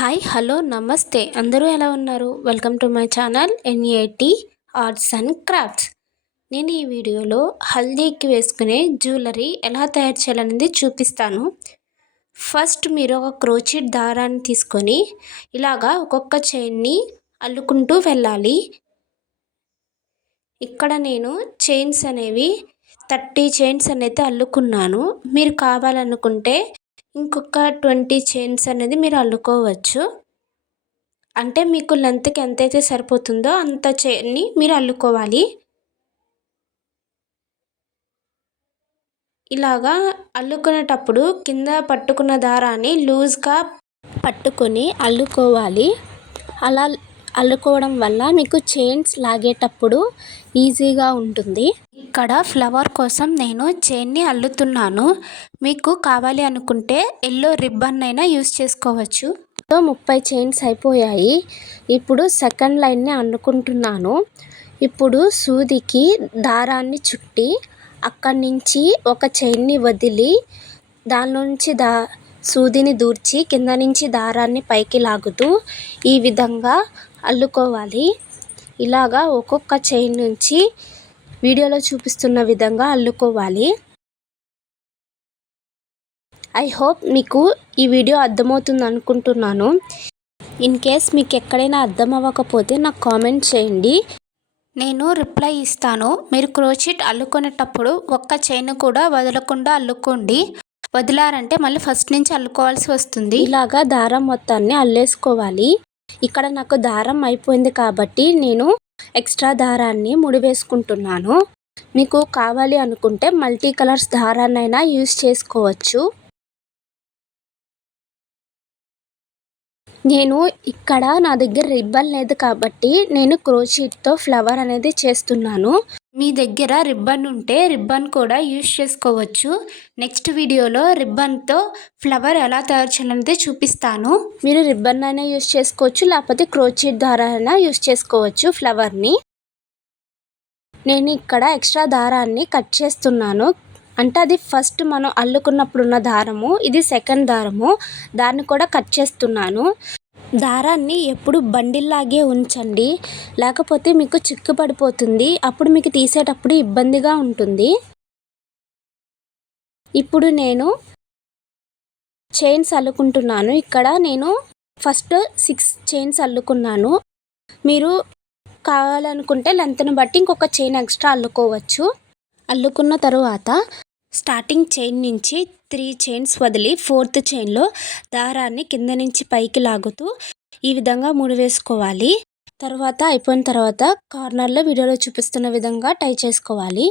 Hi hello నమస్తే అందరూ ఎలా ఉన్నారు? Welcome to my channel NAT arts and crafts. నేను ఈ వీడియోలో హల్దీకి వేసుకునే జ్యువెలరీ ఎలా తయారు చేయాలనేది చూపిస్తాను. ఫస్ట్ మీరు ఒక క్రోచెట్ దారాన్ని తీసుకొని ఇలాగా ఒక్కొక్క చైన్ని అల్లుకుంటూ వెళ్ళాలి. ఇక్కడ నేను చైన్స్ అనేవి 30 చైన్స్ అనేది అల్లుకున్నాను. మీరు కావాలనుకుంటే ఇంకొక 20 చైన్స్ అనేది మీరు అల్లుకోవచ్చు. అంటే మీకు లెంత్కి ఎంతైతే సరిపోతుందో అంత చైన్ని మీరు అల్లుకోవాలి. ఇలాగా అల్లుకునేటప్పుడు కింద పట్టుకున్న దారాన్ని లూజ్గా పట్టుకొని అల్లుకోవాలి. అలా అల్లుకోవడం వల్ల మీకు చైన్స్ లాగేటప్పుడు ఈజీగా ఉంటుంది. ఇక్కడ ఫ్లవర్ కోసం నేను చైన్ని అల్లుతున్నాను. మీకు కావాలి అనుకుంటే ఎల్లో రిబ్బన్ అయినా యూస్ చేసుకోవచ్చు. 30 చైన్స్ అయిపోయాయి. ఇప్పుడు సెకండ్ లైన్ని అల్లుకుంటున్నాను. ఇప్పుడు సూదికి దారాన్ని చుట్టి అక్కడి నుంచి ఒక చైన్ని వదిలి దాని నుంచి సూదిని దూర్చి కింద నుంచి దారాన్ని పైకి లాగుతూ ఈ విధంగా అల్లుకోవాలి. ఇలాగా ఒక్కొక్క చైన్ నుంచి వీడియోలో చూపిస్తున్న విధంగా అల్లుకోవాలి. ఐ హోప్ మీకు ఈ వీడియో అర్థమవుతుంది అనుకుంటున్నాను. ఇన్ కేస్ మీకు ఎక్కడైనా అర్థం అవ్వకపోతే నాకు కామెంట్ చేయండి, నేను రిప్లై ఇస్తాను. మీరు క్రోచెట్ అల్లుకునేటప్పుడు ఒక్క చైన్ కూడా వదలకుండా అల్లుకోండి. వదిలారంటే మళ్ళీ ఫస్ట్ నుంచి అల్లుకోవాల్సి వస్తుంది. ఇలాగా దారం మొత్తాన్ని అల్లేసుకోవాలి. ఇక్కడ నాకు దారం అయిపోయింది కాబట్టి నేను ఎక్స్ట్రా దారాన్ని ముడివేసుకుంటున్నాను. మీకు కావాలి అనుకుంటే మల్టీ కలర్స్ దారాన్నైనా యూస్ చేసుకోవచ్చు. నేను ఇక్కడ నా దగ్గర రిబ్బన్ లేదు కాబట్టి నేను క్రోచెట్తో ఫ్లవర్ అనేది చేస్తున్నాను. మీ దగ్గర రిబ్బన్ ఉంటే రిబ్బన్ కూడా యూస్ చేసుకోవచ్చు. నెక్స్ట్ వీడియోలో రిబ్బన్తో ఫ్లవర్ ఎలా తయారు చేయాలనేది చూపిస్తాను. మీరు రిబ్బన్ అయినా యూస్ చేసుకోవచ్చు, లేకపోతే క్రోచెట్ దారా అయినా యూస్ చేసుకోవచ్చు ఫ్లవర్ని. నేను ఇక్కడ ఎక్స్ట్రా దారాన్ని కట్ చేస్తున్నాను. అంటే అది ఫస్ట్ మనం అల్లుకున్నప్పుడు ఉన్న దారము, ఇది సెకండ్ దారము, దాన్ని కూడా కట్ చేస్తున్నాను. దారాన్ని ఎప్పుడు బండిల్లాగే ఉంచండి, లేకపోతే మీకు చిక్కు పడిపోతుంది. అప్పుడు మీకు తీసేటప్పుడు ఇబ్బందిగా ఉంటుంది. ఇప్పుడు నేను చైన్స్ అల్లుకుంటున్నాను. ఇక్కడ నేను ఫస్ట్ 6 చైన్స్ అల్లుకున్నాను. మీరు కావాలనుకుంటే లెంత్ని బట్టి ఇంకొక చైన్ ఎక్స్ట్రా అల్లుకోవచ్చు. అల్లుకున్న తరువాత స్టార్టింగ్ చైన్ నుంచి 3 చైన్స్ వదిలి 4th చైన్లో దారాన్ని కింద నుంచి పైకి లాగుతూ ఈ విధంగా ముడివేసుకోవాలి. తర్వాత అయిపోయిన తర్వాత కార్నర్లో వీడియోలో చూపిస్తున్న విధంగా టై చేసుకోవాలి.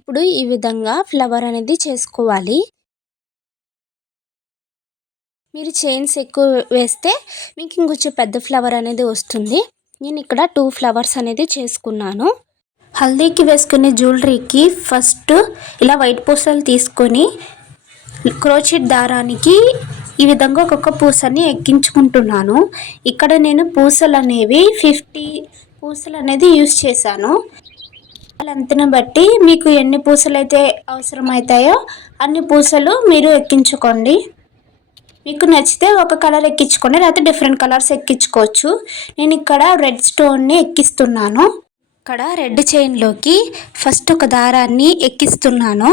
ఇప్పుడు ఈ విధంగా ఫ్లవర్ అనేది చేసుకోవాలి. మీరు చైన్స్ ఎక్కువ వేస్తే మీకు ఇంకొంచెం పెద్ద ఫ్లవర్ అనేది వస్తుంది. నేను ఇక్కడ 2 ఫ్లవర్స్ అనేది చేసుకున్నాను. హల్దీకి వేసుకునే జ్యువెలరీకి ఫస్ట్ ఇలా వైట్ పూసలు తీసుకొని క్రోచెట్ దారానికి ఈ విధంగా ఒక్కొక్క పూసని ఎక్కించుకుంటున్నాను. ఇక్కడ నేను పూసలు అనేవి 50 పూసలు అనేది యూస్ చేశాను. లెంత్ని బట్టి మీకు ఎన్ని పూసలు అయితే అవసరమవుతాయో అన్ని పూసలు మీరు ఎక్కించుకోండి. మీకు నచ్చితే ఒక కలర్ ఎక్కించుకోండి, లేకపోతే డిఫరెంట్ కలర్స్ ఎక్కించుకోవచ్చు. నేను ఇక్కడ రెడ్ స్టోన్ని ఎక్కిస్తున్నాను. ఇక్కడ రెడ్ చైన్లోకి ఫస్ట్ ఒక దారాన్ని ఎక్కిస్తున్నాను.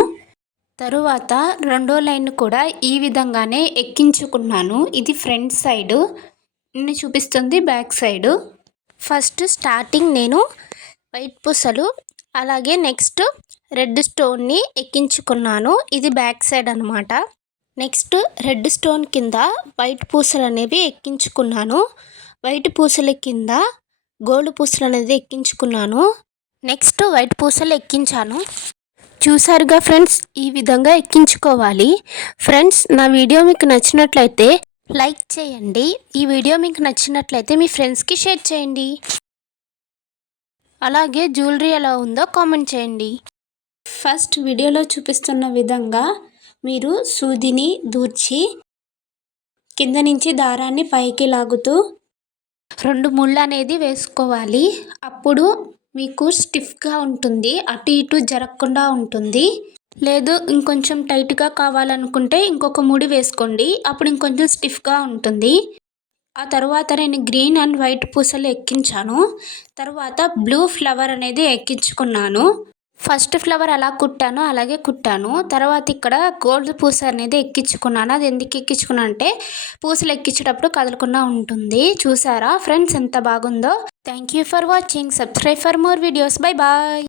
తరువాత రెండో లైన్ కూడా ఈ విధంగానే ఎక్కించుకున్నాను. ఇది ఫ్రంట్ సైడు, నేను చూపిస్తుంది బ్యాక్ సైడు. ఫస్ట్ స్టార్టింగ్ నేను వైట్ పూసలు అలాగే నెక్స్ట్ రెడ్ స్టోన్ని ఎక్కించుకున్నాను. ఇది బ్యాక్ సైడ్ అనమాట. నెక్స్ట్ రెడ్ స్టోన్ కింద వైట్ పూసలు అనేవి ఎక్కించుకున్నాను. వైట్ పూసల కింద గోల్డ్ పూసలు అనేది ఎక్కించుకున్నాను. నెక్స్ట్ వైట్ పూసలు ఎక్కించాను. చూసారుగా ఫ్రెండ్స్, ఈ విధంగా ఎక్కించుకోవాలి. ఫ్రెండ్స్, నా వీడియో మీకు నచ్చినట్లయితే లైక్ చేయండి. ఈ వీడియో మీకు నచ్చినట్లయితే మీ ఫ్రెండ్స్కి షేర్ చేయండి. అలాగే జ్యువెలరీ ఎలా ఉందో కామెంట్ చేయండి. ఫస్ట్ వీడియోలో చూపిస్తున్న విధంగా మీరు సూదిని దూర్చి కింద నుంచి దారాన్ని పైకి లాగుతూ 2 ముళ్ళు అనేది వేసుకోవాలి. అప్పుడు మీకు స్టిఫ్గా ఉంటుంది, అటు ఇటు జరగకుండా ఉంటుంది. లేదు ఇంకొంచెం టైట్గా కావాలనుకుంటే ఇంకొక ముడి వేసుకోండి, అప్పుడు ఇంకొంచెం స్టిఫ్గా ఉంటుంది. ఆ తర్వాత నేను గ్రీన్ అండ్ వైట్ పూసలు ఎక్కించాను. తర్వాత బ్లూ ఫ్లవర్ అనేది ఎక్కించుకున్నాను. ఫస్ట్ ఫ్లవర్ ఎలా కుట్టానో అలాగే కుట్టాను. తర్వాత ఇక్కడ గోల్డ్ పూస అనేది ఎక్కించుకున్నాను. అది ఎందుకు ఎక్కించుకున్నా అంటే పూసలు ఎక్కించేటప్పుడు కదలకుండా ఉంటుంది. చూసారా ఫ్రెండ్స్ ఎంత బాగుందో. Thank you for watching. Subscribe for more videos. Bye bye.